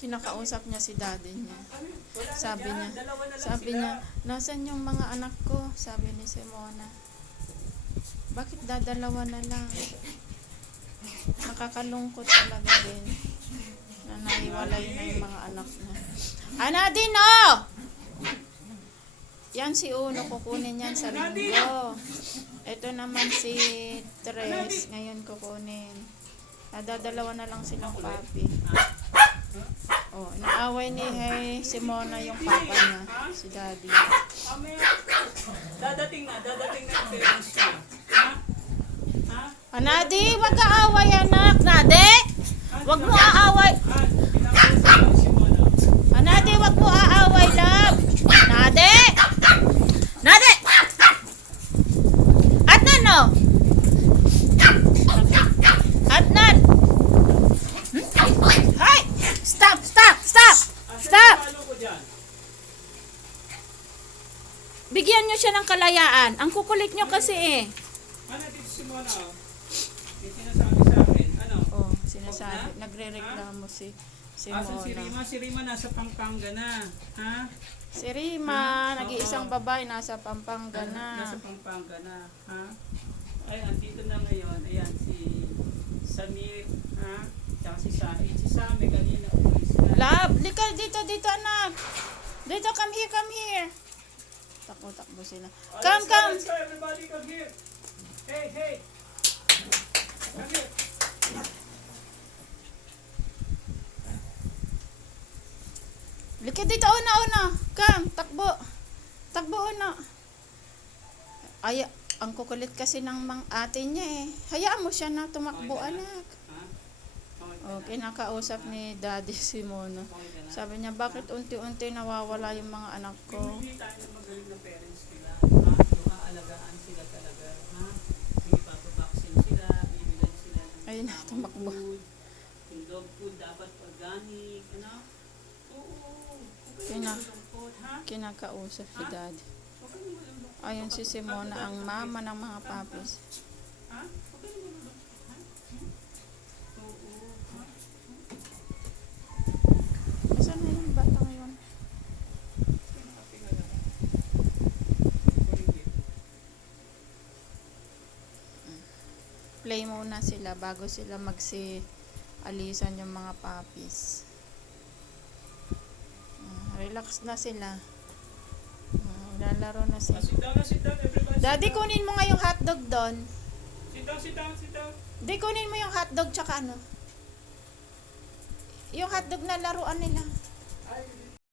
Kinakausap niya si daddy niya. Wala na Sabi dyan, niya, dalawa na lang sabi sila. niya, nasan yung mga anak ko? Sabi ni Simona. Bakit dadalawa na lang? Nakakalungkot talaga din na naiwalay na yung mga anak niya. Anadino! Yan si Uno, kukunin yan sa linggo. Ito naman si Tres, ngayon kukunin. Nadadalawa na lang silang papi. Oh, naaway ni Simona yung papa niya, si daddy. Mamaya, dadating na yung parents niya. Ha? Ha? Anadi, wag ka away anak. Nade, wag mo aaway. Pinakausap ko si Mona. Anadi, wag mo aaway love. Nade! Nade! Adnan no? Adnan! Hay! Stop! Stop! Stop! Stop! Ano ko dyan? Bigyan nyo siya ng kalayaan. Ang kukulit nyo kasi eh. Ano dito si Mona? Oh? May sinasabi sa akin. Ano? Oh, sinasabi. Nagre-reklamo si Asan si Mona. Rima? Si Rima nasa Pampanga na. Ha? Si Rima, nag-iisang babae, nasa Pampanga Nasa na. Pampanga na. Ha? Ay, andito na ngayon. Ayan, si Samir. Ha? Tsaka si Said. Si Sami kanina. Umalis na. Love, lika dito anak. Dito, come here. Takbo sila. Come. Let's go, everybody come here. Hey. Come here. Lika dito, una. Come, takbo una. Ay, ang kukulit kasi ng ate niya eh. Hayaan mo siya na tumakbo anak. Ha? Okay, nakausap ni Daddy si Mona. Sabi niya, bakit unti-unti nawawala yung mga anak ko? Hindi tayo ng magaling na parents nila. Ha? Yung aalagaan sila talaga. Ha? May ipapabaksin sila. Bibilan sila ng Ayun, tamang tumakbo. food. Yung dog food dapat organic. Ano? Oo. Huwag kayong Kina- malulungkot. Ha? Kinakausap si Daddy. Huwag kayong malulungkot. Ayun si Simona, ang mama ng mga papis. Ha? Huwag kayong malulungkot. Ha? Oo. Ha? Saan na yung bata ngayon? Play muna sila bago sila alisan yung mga papis. Relax na sila. Lalaro na sila. Sit down, everybody. Daddy, kunin mo nga yung hotdog doon. Sit down. Di, kunin mo yung hotdog tsaka ano. Yung hotdog na laruan nila. Ay,